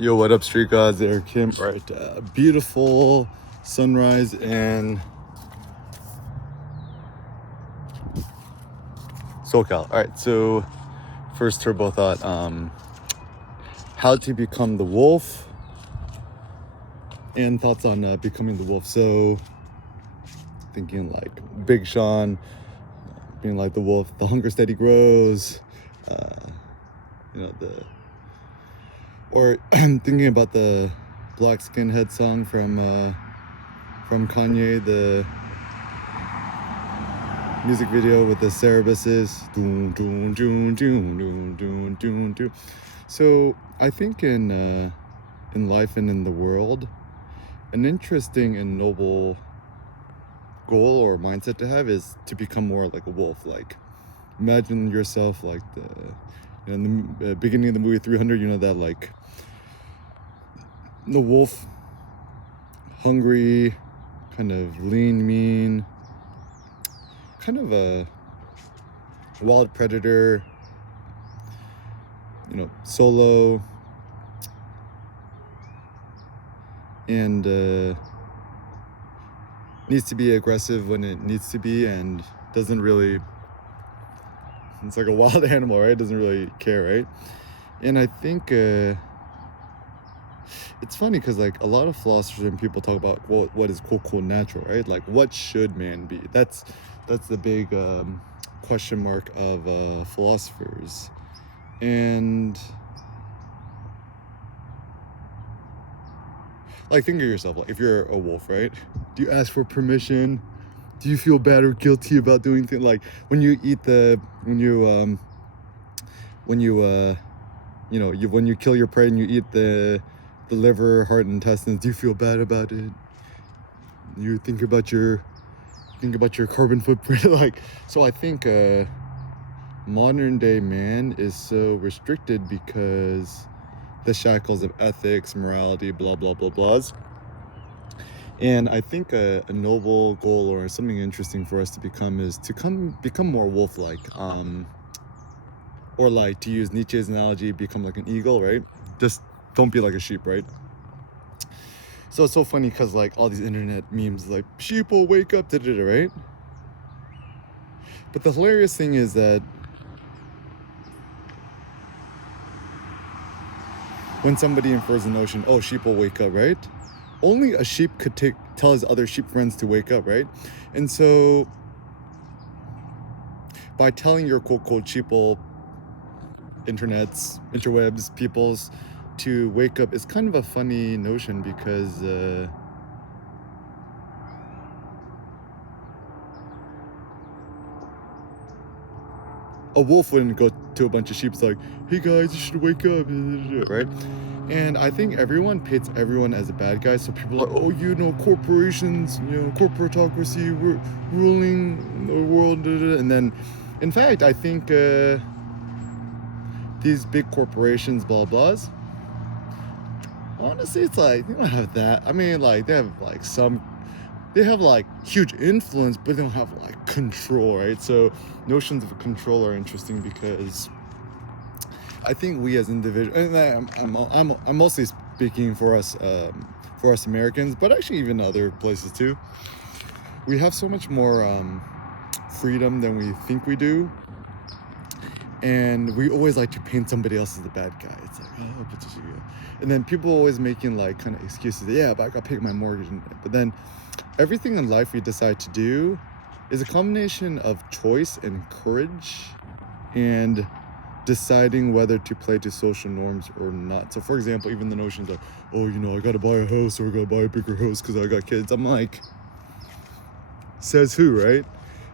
Yo, what up, street gods? There, Kim. Right, beautiful sunrise in SoCal. All right, so first turbo thought: how to become the wolf, and thoughts on becoming the wolf. So, thinking like Big Sean, being like the wolf, the hunger steady grows. Uh, you know the, or thinking about the Black Skinhead song from Kanye, the music video with the Cerebuses. Doon, doon, doon, doon, doon, doon, doon, doon. So I think in life and in the world, an interesting and noble goal or mindset to have is to become more like a wolf. Like, imagine yourself like in the beginning of the movie 300. You know that like the wolf, hungry, kind of lean, mean, kind of a wild predator, solo, and needs to be aggressive when it needs to be, and doesn't really, it's like a wild animal, right? Doesn't really care, right? And I think it's funny because like a lot of philosophers and people talk about what is quote unquote natural, right? Like, what should man be? That's the big question mark of philosophers. And like, think of yourself, like if you're a wolf, right? Do you ask for permission? Do you feel bad or guilty about doing things? Like when you eat when you kill your prey and you eat the liver, heart, and intestines, do you feel bad about it? You think about your carbon footprint. Like, so I think modern day man is so restricted because the shackles of ethics, morality, blah blah blah blahs. And I think a noble goal or something interesting for us to become is to become more wolf-like, or like, to use Nietzsche's analogy, become like an eagle, right? Just don't be like a sheep, right? So it's so funny because like all these internet memes like sheep will wake up, right? But the hilarious thing is that when somebody infers the notion, oh, sheep will wake up, right? Only a sheep could tell his other sheep friends to wake up, right? And so by telling your quote sheeple internets, interwebs, peoples to wake up, is kind of a funny notion because a wolf wouldn't go to a bunch of sheep like, hey guys, you should wake up, right? And I think everyone paints everyone as a bad guy. So people are like, oh, corporations, corporatocracy, ruling the world. And then, in fact, I think these big corporations, blah, blahs, honestly, it's like, they don't have that. I mean, like, they have like huge influence, but they don't have like control, right? So notions of control are interesting because I think we as individuals, and I'm mostly speaking for us Americans, but actually even other places too. We have so much more freedom than we think we do, and we always like to paint somebody else as the bad guy. It's like, oh, and then people always making like kind of excuses. Yeah, but I got to pay my mortgage, but then everything in life we decide to do is a combination of choice and courage, and deciding whether to play to social norms or not. So for example, even the notions of, oh, I gotta buy a house or I gotta buy a bigger house because I got kids. I'm like, says who, right?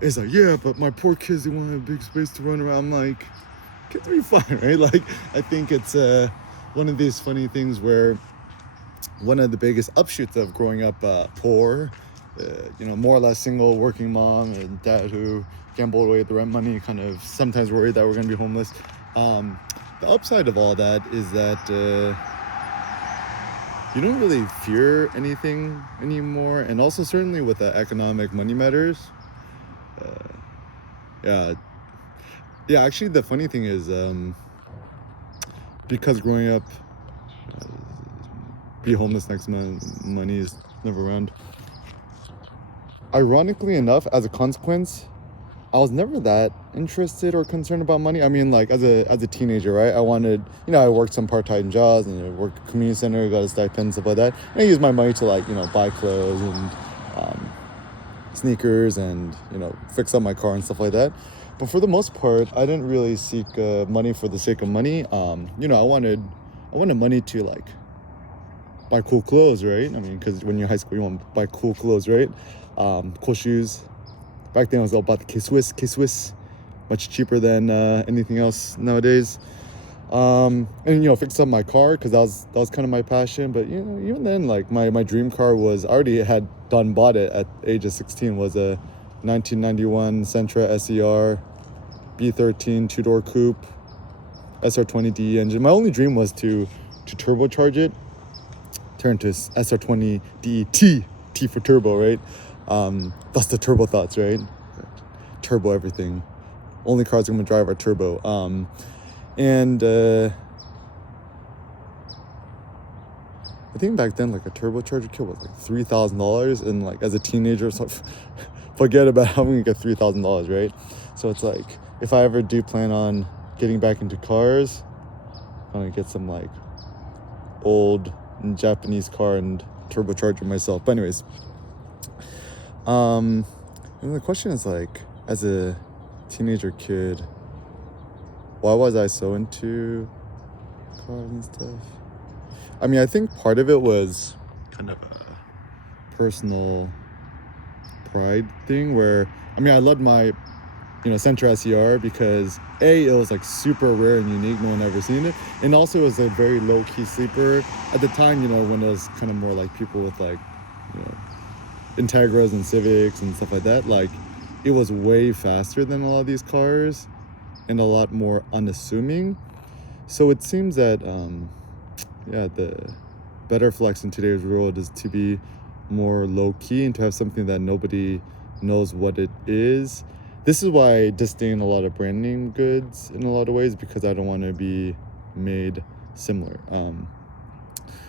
It's like, yeah, but my poor kids, they want a big space to run around. I'm like, kids will be fine, right? Like, I think it's one of these funny things where one of the biggest upshoots of growing up poor, more or less single, working mom and dad who gambled away the rent money, kind of sometimes worried that we're going to be homeless. The upside of all that is that you don't really fear anything anymore. And also certainly with economic money matters. Actually the funny thing is, because growing up be homeless next month. Money is never around. Ironically enough, as a consequence, I was never that interested or concerned about money. I mean, like as a teenager, right? I wanted, I worked some part-time jobs and I worked at a community center, got a stipend, stuff like that. And I used my money to like, buy clothes and sneakers and, fix up my car and stuff like that. But for the most part, I didn't really seek money for the sake of money. I wanted money to like buy cool clothes, right? I mean, because when you're in high school, you want to buy cool clothes, right? Cool shoes. Back then, it was all about the K-Swiss, much cheaper than anything else nowadays. And fix up my car because that was kind of my passion. But even then, like my dream car was, I already had bought it at age of 16, was a 1991 Sentra SER B13 two-door coupe SR20D engine. My only dream was to turbocharge it, turn to SR20DE T for turbo, right? That's the turbo thoughts, right? Turbo everything. Only cars I'm gonna drive are turbo. I think back then, like a turbocharger kit was like $3,000, and like as a teenager, so forget about how I'm gonna get $3,000, right? So it's like, if I ever do plan on getting back into cars, I'm gonna get some like old Japanese car and turbocharger myself. But anyways, and the question is like, as a teenager kid, why was I so into cars and stuff? I mean, I think part of it was kind of a personal pride thing where, I mean, I loved my, Sentra SER because it was like super rare and unique, no one ever seen it, and also it was a very low-key sleeper at the time, when it was kind of more like people with like, Integras and Civics and stuff like that. Like, it was way faster than a lot of these cars and a lot more unassuming. So it seems that the better flex in today's world is to be more low-key and to have something that nobody knows what it is. This is why I disdain a lot of brand name goods in a lot of ways, because I don't want to be made similar.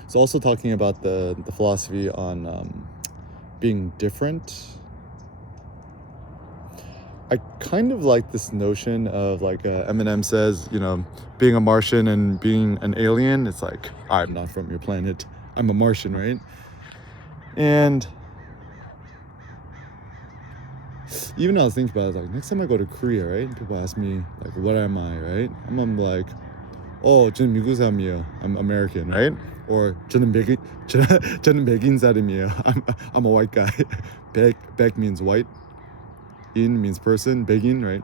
So also talking about the philosophy on being different, I kind of like this notion of like Eminem says, being a Martian and being an alien. It's like, I'm not from your planet, I'm a Martian, right? And even I was thinking about it, like next time I go to Korea, right? And people ask me like, what am I, right? I'm like, oh, 저는 미국 사람이에요. I'm American, right? Or 저는 백인 사람이에요. I'm a white guy. 백 means white. In means person. 백인, right?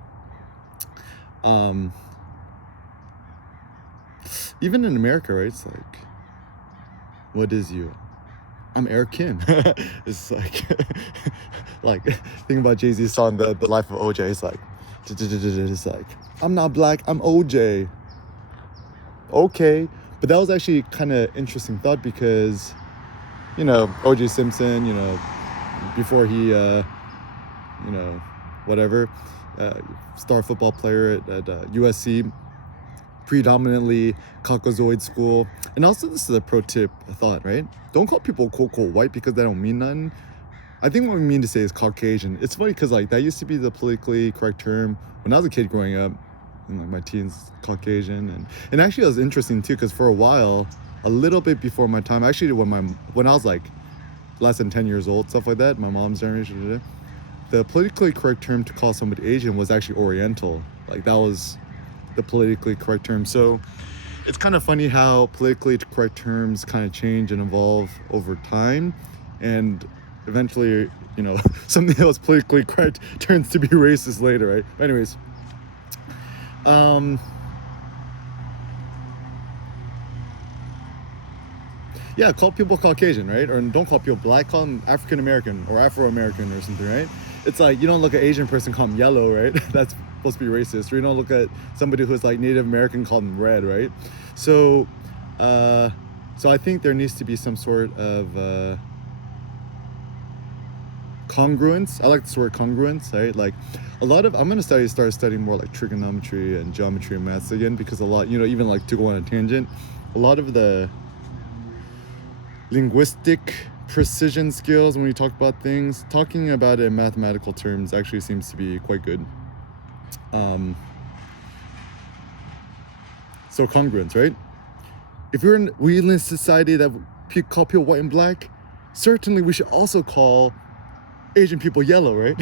Even in America, right? It's like, what is you? I'm Eric Kim. It's like, like think about Jay-Z's song, the Life of OJ. It's like, I'm not black, I'm OJ. Okay, but that was actually kind of interesting thought because, OJ Simpson, before he, whatever, star football player at USC, predominantly Caucasoid school. And also, this is a pro tip, a thought, right? Don't call people quote white because they don't mean nothing. I think what we mean to say is Caucasian. It's funny because like that used to be the politically correct term when I was a kid growing up, in like my teens, Caucasian. And actually it was interesting too, because for a while, a little bit before my time, actually when I was like less than 10 years old, stuff like that, my mom's generation, the politically correct term to call somebody Asian was actually Oriental. Like that was the politically correct term. So it's kind of funny how politically correct terms kind of change and evolve over time, and eventually, something that was politically correct turns to be racist later, right? But anyways, yeah, call people Caucasian, right? Or don't call people black, call them African American or Afro American or something, right? It's like, you don't look at Asian person, call them yellow, right? That's supposed to be racist. Or you don't look at somebody who's like Native American, call them red, right? So I think there needs to be some sort of congruence. I like this word congruence, right? Like I'm gonna start studying more like trigonometry and geometry and maths again, because a lot, even like to go on a tangent, a lot of the linguistic precision skills when we talk about things. Talking about it in mathematical terms actually seems to be quite good. So congruence, right? If we in a society that call people white and black, certainly we should also call Asian people yellow, right?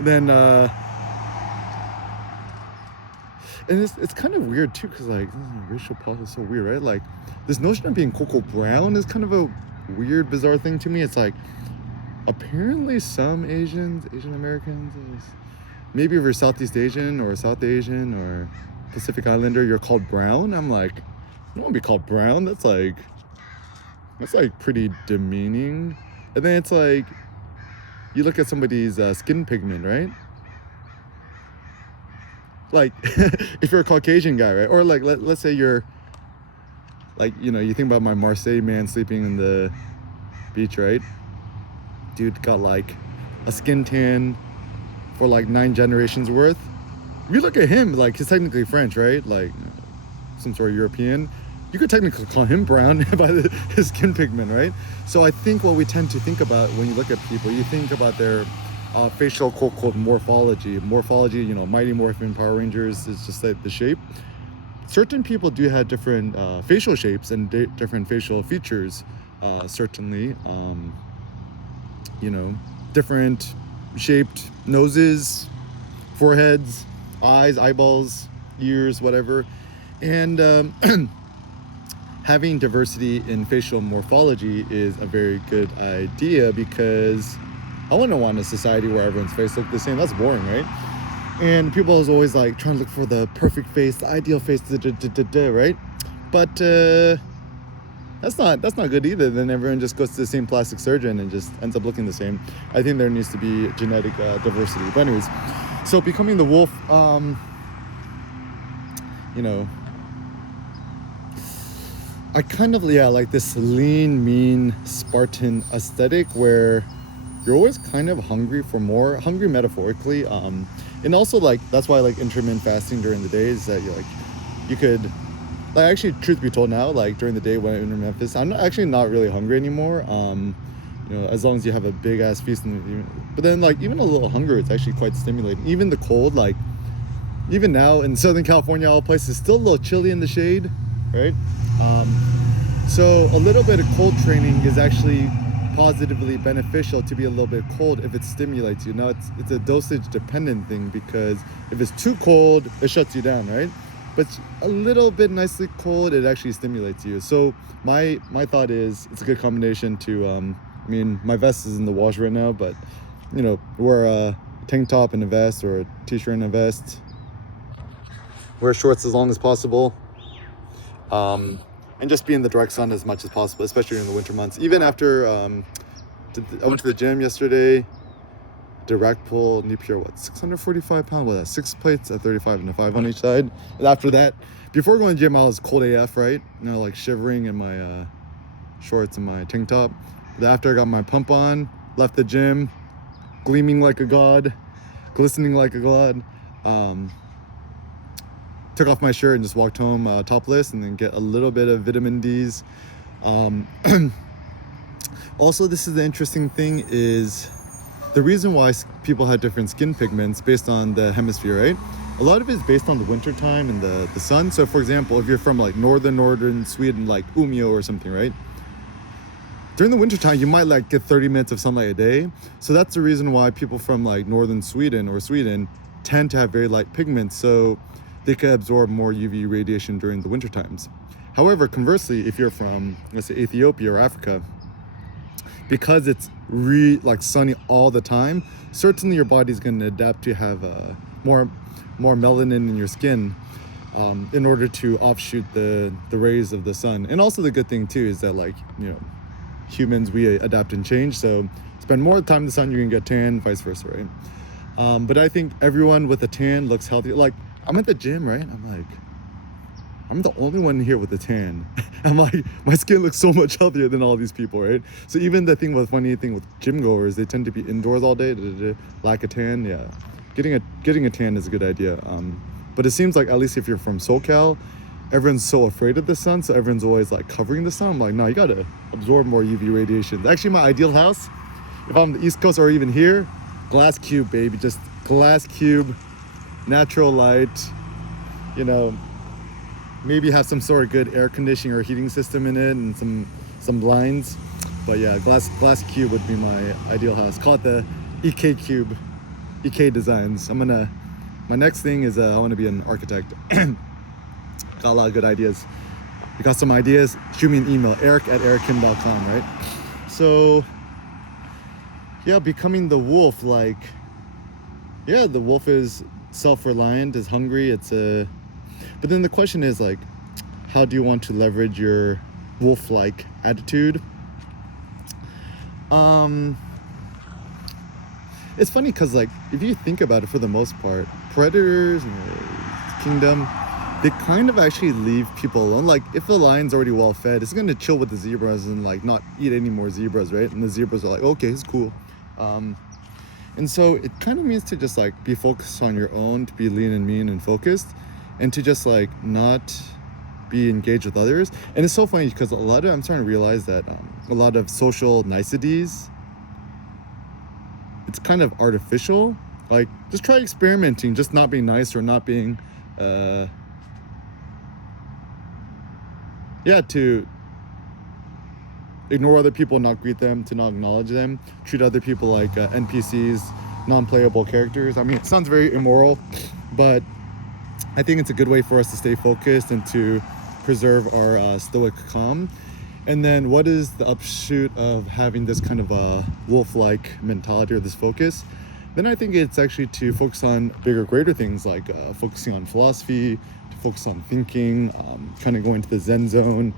Then and it's kind of weird too, because like racial politics is so weird, right? Like this notion of being cocoa brown is kind of a weird, bizarre thing to me. It's like apparently some Asian Americans, maybe if you're Southeast Asian or South Asian or Pacific Islander, you're called brown. I'm like, I don't want to be called brown. That's like pretty demeaning. And then it's like, you look at somebody's skin pigment, right? Like, if you're a Caucasian guy, right? Or like, let's say you're, like, you know, you think about my Marseille man sleeping in the beach, right? Dude got like a skin tan for like 9 generations worth. If you look at him, like, he's technically French, right? Like, some sort of European. You could technically call him brown by his skin pigment, right? So I think what we tend to think about when you look at people, you think about their facial quote morphology. Morphology, you know, Mighty Morphin Power Rangers is just like the shape. Certain people do have different facial shapes and different facial features, certainly. You know, different shaped noses, foreheads, eyes, eyeballs, ears, whatever. And having diversity in facial morphology is a very good idea, because I wouldn't want a society where everyone's face looks the same. That's boring, right? And people is always like trying to look for the perfect face, the ideal face, right? But that's not good either. Then everyone just goes to the same plastic surgeon and just ends up looking the same. I think there needs to be genetic diversity. But anyways, so becoming the wolf, you know, I kind of, like this lean, mean, Spartan aesthetic where you're always kind of hungry for more, hungry metaphorically. And also, like, that's why I like intermittent fasting during the day, is that you could, like, actually, truth be told now, like during the day when I'm in Memphis, I'm actually not really hungry anymore. You know, as long as you have a big ass feast. But then, like, even a little hunger, it's actually quite stimulating. Even the cold, like, even now in Southern California, all places still a little chilly in the shade, right? So a little bit of cold training is actually positively beneficial to be a little bit cold if it stimulates you. Now it's a dosage dependent thing, because if it's too cold, it shuts you down, right? But a little bit nicely cold, it actually stimulates you. So my thought is it's a good combination to, I mean, my vest is in the wash right now, but, you know, wear a tank top and a vest, or a t-shirt and a vest. Wear shorts as long as possible. And just be in the direct sun as much as possible, especially in the winter months. Even after, I went to the gym yesterday, did rack pull, knee pure, 645 pounds, what, 6 plates at 35 and a 5 on each side. And after that, before going to the gym, I was cold AF, right? You know, like shivering in my shorts and my tank top. But after I got my pump on, left the gym, gleaming like a god, glistening like a god. Took off my shirt and just walked home topless, and then get a little bit of vitamin D's. Also, this is the interesting thing, is the reason why people have different skin pigments based on the hemisphere, right? A lot of it is based on the winter time and the sun. So for example, if you're from like northern Sweden, like Umeå or something, right? During the winter time, you might like get 30 minutes of sunlight a day. So that's the reason why people from like northern Sweden or Sweden tend to have very light pigments. So they could absorb more UV radiation during the winter times. However, conversely, if you're from, let's say, Ethiopia or Africa, because it's like sunny all the time, certainly your body's going to adapt to have more melanin in your skin in order to offshoot the rays of the sun. And also the good thing too is that, like, you know, humans, we adapt and change. So spend more time in the sun, you're gonna get tan, vice versa, right? But I think everyone with a tan looks healthy. Like, I'm at the gym, right? I'm like, I'm the only one here with a tan. I'm like, my skin looks so much healthier than all these people, right? So even the funny thing with gym goers, they tend to be indoors all day, lack a tan. Yeah, getting a tan is a good idea. But it seems like, at least if you're from SoCal, everyone's so afraid of the sun, so everyone's always like covering the sun. I'm like, no, you gotta absorb more UV radiation. Actually, my ideal house, if I'm on the East Coast or even here, glass cube, baby, just glass cube, natural light, you know, maybe have some sort of good air conditioning or heating system in it and some blinds. But yeah, glass cube would be my ideal house. Call it the EK cube, EK Designs. My next thing is I want to be an architect. Got a lot of good ideas. You got some ideas? Shoot me an email, eric@erickim.com, right? So yeah, becoming the wolf, like, yeah, the wolf is self-reliant, is hungry, but then the question is like, how do you want to leverage your wolf-like attitude? It's funny because, like, if you think about it, for the most part, predators and the kingdom, they kind of actually leave people alone. Like, if the lion's already well fed, it's gonna chill with the zebras and like not eat any more zebras, right? And the zebras are like, okay, it's cool. And so it kind of means to just like be focused on your own, to be lean and mean and focused, and to just like not be engaged with others. And it's so funny because I'm starting to realize that a lot of social niceties, it's kind of artificial. Like, just try experimenting, just not being nice or not being, to ignore other people, not greet them, to not acknowledge them, treat other people like NPCs, non-playable characters. I mean, it sounds very immoral, but I think it's a good way for us to stay focused and to preserve our stoic calm. And then what is the upshoot of having this kind of a wolf-like mentality or this focus? Then I think it's actually to focus on bigger, greater things, like focusing on philosophy, to focus on thinking, kind of going to the Zen zone,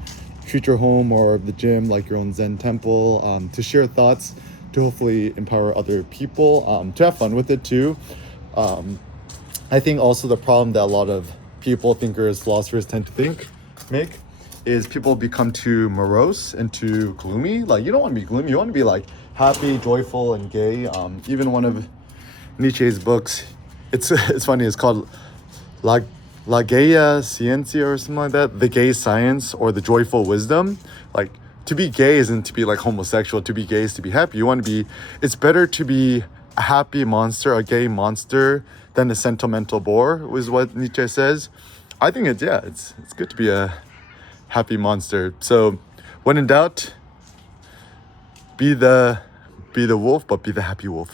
treat your home or the gym like your own Zen temple, to share thoughts, to hopefully empower other people, to have fun with it too. I think also the problem that a lot of people, thinkers, philosophers tend to make is people become too morose and too gloomy. Like, you don't want to be gloomy, you want to be like happy, joyful, and gay. Even one of Nietzsche's books, it's funny, it's called La Gaya Ciencia or something like that, the gay science or the joyful wisdom. Like, to be gay isn't to be like homosexual, to be gay is to be happy. You want to be, it's better to be a happy monster, a gay monster, than a sentimental bore, is what Nietzsche says. I think it's good to be a happy monster. So when in doubt, be the wolf, but be the happy wolf.